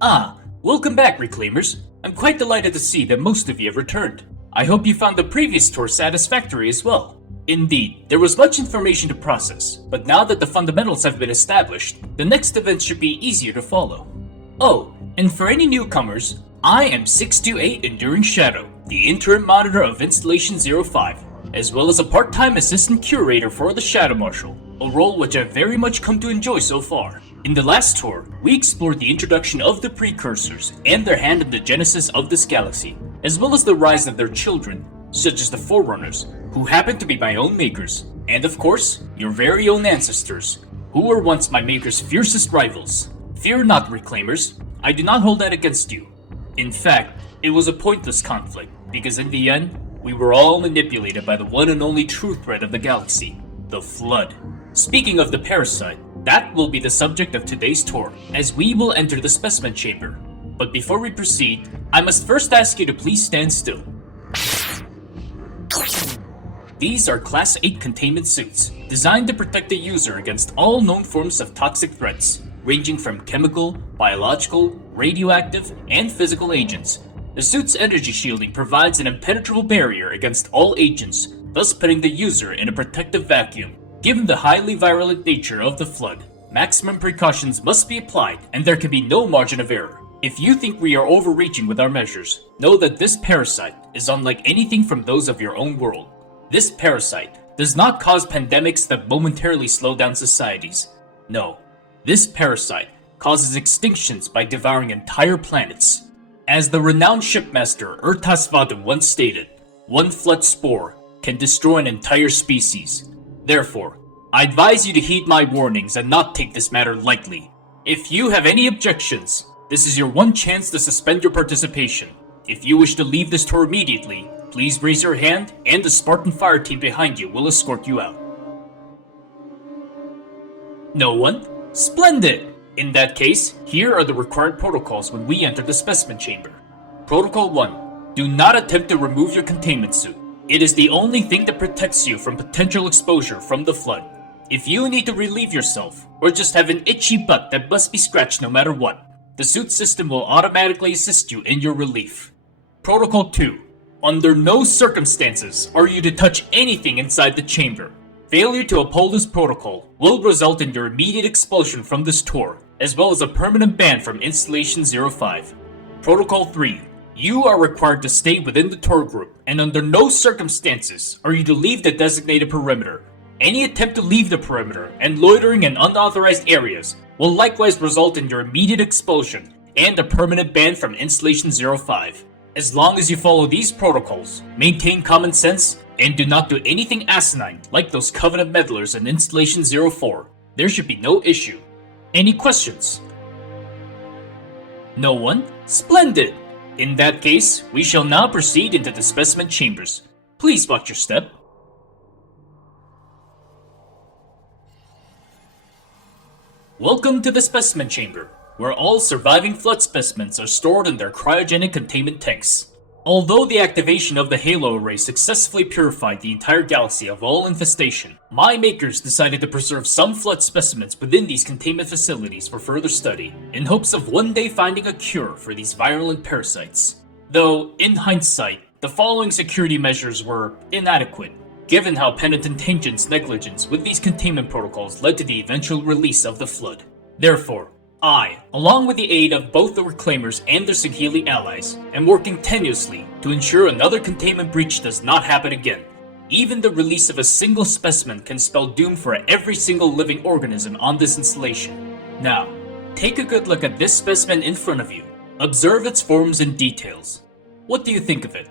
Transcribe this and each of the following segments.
Welcome back, Reclaimers. I'm quite delighted to see that most of you have returned. I hope you found the previous tour satisfactory as well. Indeed, there was much information to process, but now that the fundamentals have been established, the next event should be easier to follow. Oh, and for any newcomers, I am 628 Enduring Shadow, the interim monitor of Installation 05, as well as a part-time assistant curator for the Shadow Marshal, a role which I've very much come to enjoy so far. In the last tour, we explored the introduction of the Precursors and their hand in the genesis of this galaxy, as well as the rise of their children, such as the Forerunners, who happen to be my own makers, and of course, your very own ancestors, who were once my maker's fiercest rivals. Fear not, Reclaimers, I do not hold that against you. In fact, it was a pointless conflict, because in the end, we were all manipulated by the one and only true threat of the galaxy, the Flood. Speaking of the parasite, that will be the subject of today's tour, as we will enter the specimen chamber. But before we proceed, I must first ask you to please stand still. These are Class 8 containment suits, designed to protect the user against all known forms of toxic threats, ranging from chemical, biological, radioactive, and physical agents. The suit's energy shielding provides an impenetrable barrier against all agents, thus putting the user in a protective vacuum. Given the highly virulent nature of the Flood, maximum precautions must be applied and there can be no margin of error. If you think we are overreaching with our measures, know that this parasite is unlike anything from those of your own world. This parasite does not cause pandemics that momentarily slow down societies. No, this parasite causes extinctions by devouring entire planets. As the renowned shipmaster Urtas Vaden once stated, one Flood spore can destroy an entire species. Therefore, I advise you to heed my warnings and not take this matter lightly. If you have any objections, this is your one chance to suspend your participation. If you wish to leave this tour immediately, please raise your hand and the Spartan fire team behind you will escort you out. No one? Splendid! In that case, here are the required protocols when we enter the specimen chamber. Protocol 1. Do not attempt to remove your containment suit. It is the only thing that protects you from potential exposure from the Flood. If you need to relieve yourself, or just have an itchy butt that must be scratched no matter what, the suit system will automatically assist you in your relief. Protocol 2. Under no circumstances are you to touch anything inside the chamber. Failure to uphold this protocol will result in your immediate expulsion from this tour, as well as a permanent ban from Installation 05. Protocol 3. You are required to stay within the tour group, and under no circumstances are you to leave the designated perimeter. Any attempt to leave the perimeter and loitering in unauthorized areas will likewise result in your immediate expulsion and a permanent ban from Installation 05. As long as you follow these protocols, maintain common sense, and do not do anything asinine like those Covenant meddlers in Installation 04, there should be no issue. Any questions? No one? Splendid! In that case, we shall now proceed into the specimen chambers. Please watch your step. Welcome to the specimen chamber, where all surviving Flood specimens are stored in their cryogenic containment tanks. Although the activation of the Halo Array successfully purified the entire galaxy of all infestation, my makers decided to preserve some Flood specimens within these containment facilities for further study, in hopes of one day finding a cure for these virulent parasites. Though, in hindsight, the following security measures were inadequate, given how penitent Tangent's negligence with these containment protocols led to the eventual release of the Flood. Therefore, I, along with the aid of both the Reclaimers and their Saghili allies, am working tenuously to ensure another containment breach does not happen again. Even the release of a single specimen can spell doom for every single living organism on this installation. Now, take a good look at this specimen in front of you. Observe its forms and details. What do you think of it?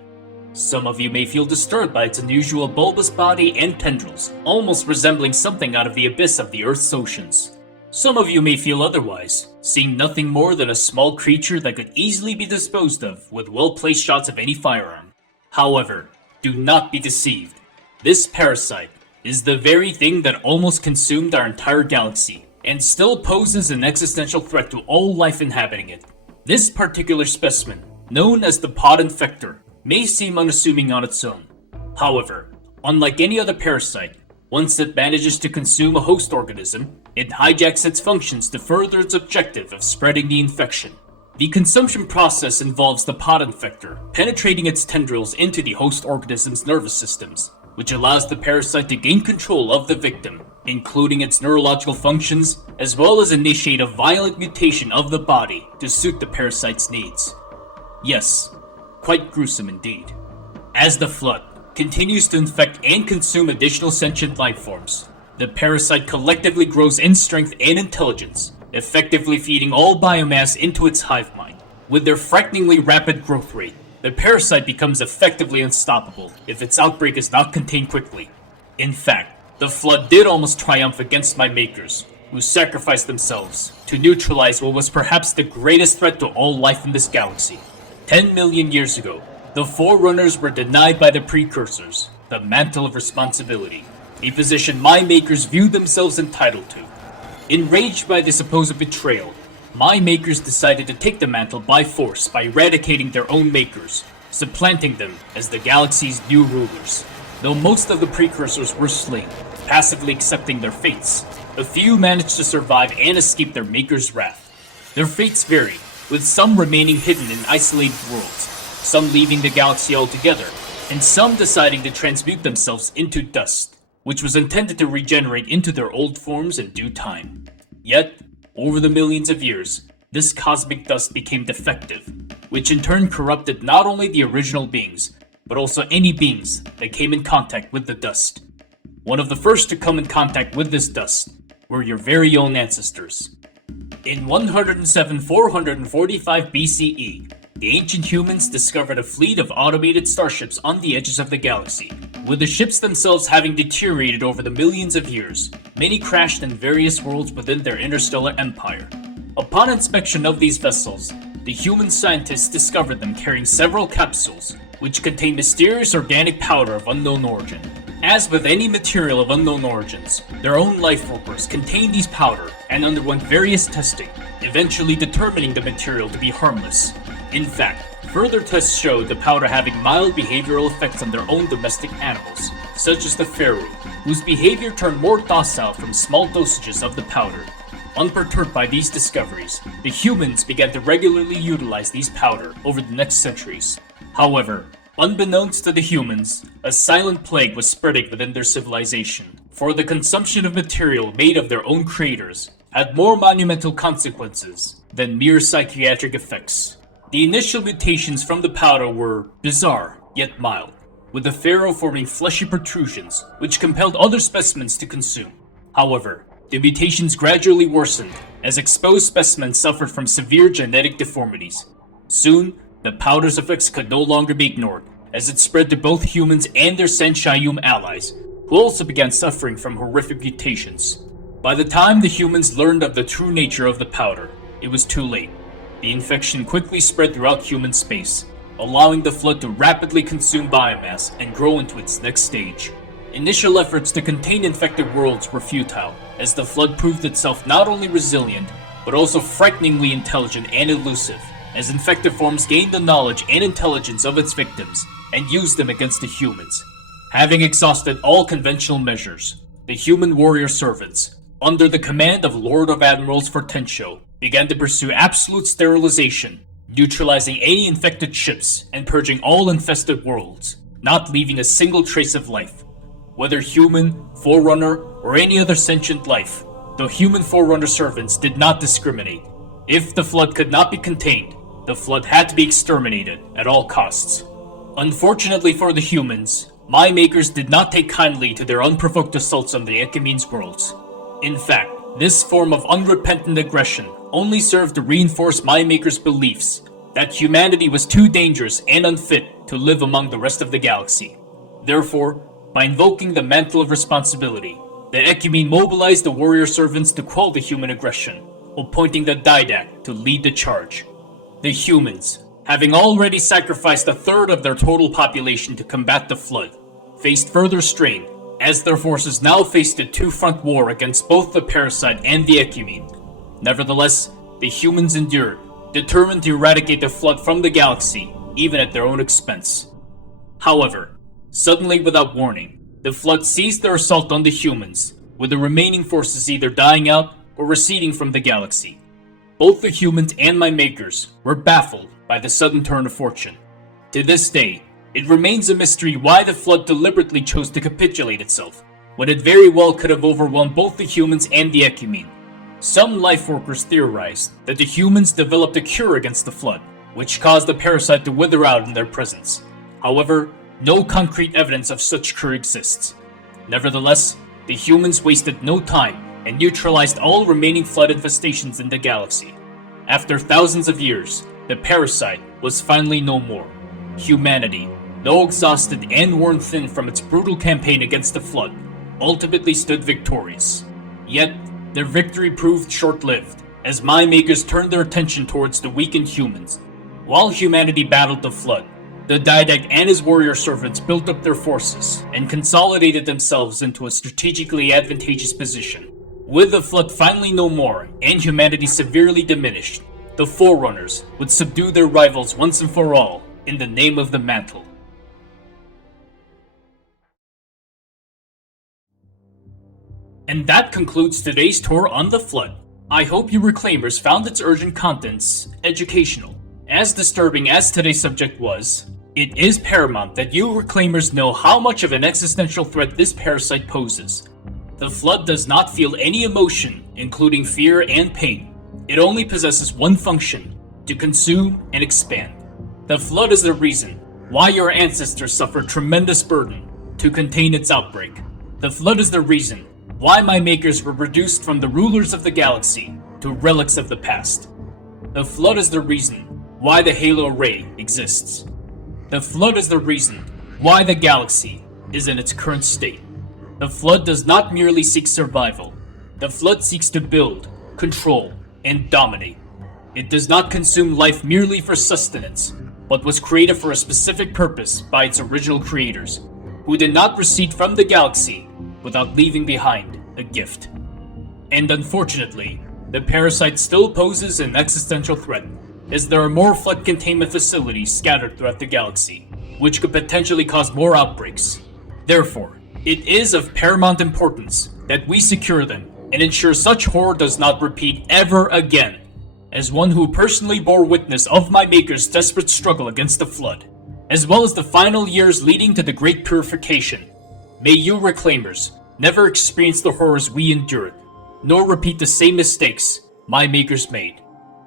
Some of you may feel disturbed by its unusual bulbous body and tendrils, almost resembling something out of the abyss of the Earth's oceans. Some of you may feel otherwise, seeing nothing more than a small creature that could easily be disposed of with well-placed shots of any firearm. However, do not be deceived. This parasite is the very thing that almost consumed our entire galaxy, and still poses an existential threat to all life inhabiting it. This particular specimen, known as the Pod Infector, may seem unassuming on its own. However, unlike any other parasite, once it manages to consume a host organism, it hijacks its functions to further its objective of spreading the infection. The consumption process involves the pod infector penetrating its tendrils into the host organism's nervous systems, which allows the parasite to gain control of the victim, including its neurological functions, as well as initiate a violent mutation of the body to suit the parasite's needs. Yes, quite gruesome indeed. As the flood continues to infect and consume additional sentient life forms, the parasite collectively grows in strength and intelligence, effectively feeding all biomass into its hive mind. With their frighteningly rapid growth rate, the parasite becomes effectively unstoppable if its outbreak is not contained quickly. In fact, the flood did almost triumph against my makers, who sacrificed themselves to neutralize what was perhaps the greatest threat to all life in this galaxy. 10 million years ago, the Forerunners were denied by the Precursors the mantle of responsibility, a position my makers viewed themselves entitled to. Enraged by the supposed betrayal, my makers decided to take the mantle by force by eradicating their own makers, supplanting them as the galaxy's new rulers. Though most of the Precursors were slain, passively accepting their fates, a few managed to survive and escape their makers' wrath. Their fates vary, with some remaining hidden in isolated worlds, some leaving the galaxy altogether, and some deciding to transmute themselves into dust, which was intended to regenerate into their old forms in due time. Yet, over the millions of years, this cosmic dust became defective, which in turn corrupted not only the original beings, but also any beings that came in contact with the dust. One of the first to come in contact with this dust were your very own ancestors. In 107-445 BCE, the ancient humans discovered a fleet of automated starships on the edges of the galaxy. With the ships themselves having deteriorated over the millions of years, many crashed in various worlds within their interstellar empire. Upon inspection of these vessels, the human scientists discovered them carrying several capsules, which contained mysterious organic powder of unknown origin. As with any material of unknown origins, their own life forms contained these powder and underwent various testing, eventually determining the material to be harmless. In fact, further tests showed the powder having mild behavioral effects on their own domestic animals, such as the ferret, whose behavior turned more docile from small dosages of the powder. Unperturbed by these discoveries, the humans began to regularly utilize these powder over the next centuries. However, unbeknownst to the humans, a silent plague was spreading within their civilization, for the consumption of material made of their own creators had more monumental consequences than mere psychiatric effects. The initial mutations from the powder were bizarre, yet mild, with the pharaoh forming fleshy protrusions, which compelled other specimens to consume. However, the mutations gradually worsened, as exposed specimens suffered from severe genetic deformities. Soon, the powder's effects could no longer be ignored, as it spread to both humans and their Senshium allies, who also began suffering from horrific mutations. By the time the humans learned of the true nature of the powder, it was too late. The infection quickly spread throughout human space, allowing the flood to rapidly consume biomass and grow into its next stage. Initial efforts to contain infected worlds were futile, as the flood proved itself not only resilient, but also frighteningly intelligent and elusive, as infected forms gained the knowledge and intelligence of its victims and used them against the humans. Having exhausted all conventional measures, the human warrior servants, under the command of Lord of Admirals Fortentio, began to pursue absolute sterilization, neutralizing any infected ships and purging all infested worlds, not leaving a single trace of life. Whether human, forerunner, or any other sentient life, the human forerunner servants did not discriminate. If the flood could not be contained, the flood had to be exterminated at all costs. Unfortunately for the humans, my makers did not take kindly to their unprovoked assaults on the Echimene's worlds. In fact, this form of unrepentant aggression only served to reinforce my makers' beliefs that humanity was too dangerous and unfit to live among the rest of the galaxy. Therefore, by invoking the mantle of responsibility, the Echimene mobilized the warrior servants to quell the human aggression, appointing the Didact to lead the charge. The humans, having already sacrificed a third of their total population to combat the flood, faced further strain as their forces now faced a two-front war against both the parasite and the Echimene. Nevertheless, the humans endured, determined to eradicate the flood from the galaxy, even at their own expense. However, suddenly without warning, the flood seized their assault on the humans, with the remaining forces either dying out or receding from the galaxy. both the humans and my makers were baffled by the sudden turn of fortune. To this day, it remains a mystery why the Flood deliberately chose to capitulate itself, when it very well could have overwhelmed both the humans and the Ecumene. Some lifeworkers theorized that the humans developed a cure against the Flood, which caused the parasite to wither out in their presence. However, no concrete evidence of such cure exists. Nevertheless, the humans wasted no time and neutralized all remaining Flood infestations in the galaxy. After thousands of years, the parasite was finally no more. Humanity, though exhausted and worn thin from its brutal campaign against the Flood, ultimately stood victorious. Yet, their victory proved short-lived, as my makers turned their attention towards the weakened humans. While humanity battled the Flood, the Didact and his warrior servants built up their forces and consolidated themselves into a strategically advantageous position. With the Flood finally no more and humanity severely diminished, the Forerunners would subdue their rivals once and for all in the name of the Mantle. And that concludes today's tour on the Flood. I hope you Reclaimers found its urgent contents educational. As disturbing as today's subject was, it is paramount that you Reclaimers know how much of an existential threat this parasite poses. The Flood does not feel any emotion, including fear and pain. It only possesses one function: to consume and expand. The Flood is the reason why your ancestors suffered tremendous burden to contain its outbreak. The Flood is the reason why my makers were reduced from the rulers of the galaxy to relics of the past. The Flood is the reason why the Halo Ray exists. The Flood is the reason why the galaxy is in its current state. The Flood does not merely seek survival. The Flood seeks to build, control, and dominate. It does not consume life merely for sustenance, but was created for a specific purpose by its original creators, who did not recede from the galaxy without leaving behind a gift. And unfortunately, the parasite still poses an existential threat, as there are more Flood containment facilities scattered throughout the galaxy, which could potentially cause more outbreaks. Therefore, it is of paramount importance that we secure them and ensure such horror does not repeat ever again. As one who personally bore witness of my makers' desperate struggle against the Flood, as well as the final years leading to the Great Purification, may you Reclaimers never experience the horrors we endured, nor repeat the same mistakes my makers made.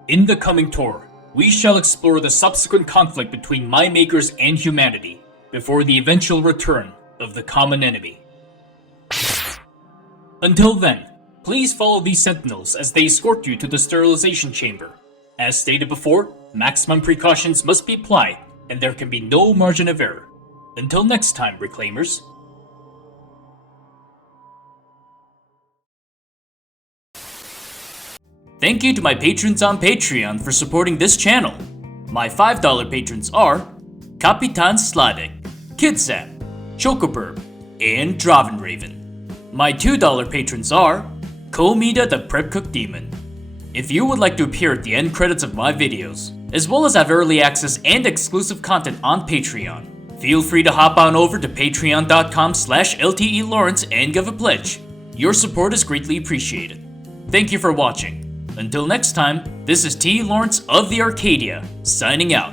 In the coming tour, we shall explore the subsequent conflict between my makers and humanity, before the eventual return of the common enemy. Until then, please follow these sentinels as they escort you to the sterilization chamber. As stated before, maximum precautions must be applied, and there can be no margin of error. Until next time, Reclaimers. Thank you to my patrons on Patreon for supporting this channel. My $5 patrons are Kapitan Sladek, Kidsap, Chocoburb, and Dravenraven. My $2 patrons are Komida the Prep Cook Demon. If you would like to appear at the end credits of my videos, as well as have early access and exclusive content on Patreon, feel free to hop on over to patreon.com/LTELawrence and give a pledge. Your support is greatly appreciated. Thank you for watching. Until next time, this is T. Lawrence of the Arcadia, signing out.